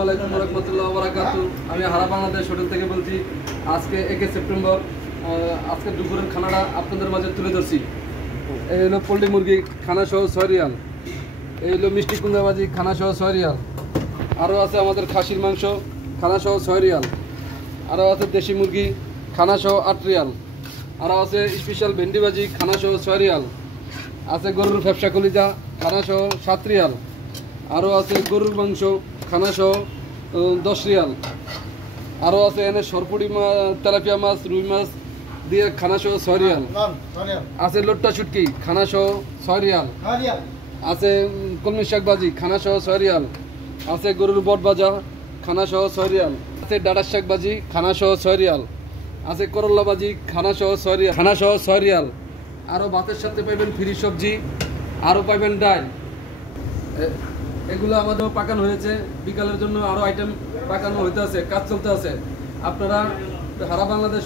আসসালামু আলাইকুম রহমতুল্লাহ বারাকাতুহু। আমি হারা বাংলাদেশ হোটেল থেকে বলছি। আজকে 1 সেপ্টেম্বর আজকে দুপুরের খানাটা আপনাদের মাঝে তুলে ধরছি। এই হলো পোল্ট্রি মুরগি খানা সহ 6 রিয়াল, এই হলো মিষ্টি কুমড়াবাজি খানা সহ 6 রিয়াল, আরও আছে আমাদের খাসির মাংস খানা সহ 6 রিয়াল, আরও আছে দেশি মুরগি খানা সহ 8 রিয়াল, আরও আছে স্পেশাল ভেন্ডিবাজি খানা সহ 6 রিয়াল, আছে গরুর ফ্যাপসা কলিজা খানা সহ 7 রিয়াল, আরও আছে গরুর মাংস খানা সহ 10 রিয়াল, আরও আছে এনে সরপুরি মাছ, তেলাপিয়া মাছ, রুই মাছ দিয়ে খানা সহ 6 রিয়াল, আছে লোট্টা শুটকি খানা সহ 6 রিয়াল, আছে কলমি শাক ভাজি খানা সহ 6 রিয়াল, আছে গরুর বট ভাজা খানা সহ 6 রিয়াল, আছে ডাঁটার শাক ভাজি খানা সহ 6 রিয়াল, আছে করল্লা ভাজি খানা সহ 6 রিয়াল, খানা সহ 6 রিয়াল। আরও ভাতের সাথে পাইবেন ফ্রি সবজি, আরও পাইবেন ডাল। এগুলো আমাদের পাকানো হয়েছে, বিকালের জন্য আরও আইটেম পাকানো হইতে আছে, কাজ চলতে আছে। আপনারা হারা বাংলাদেশ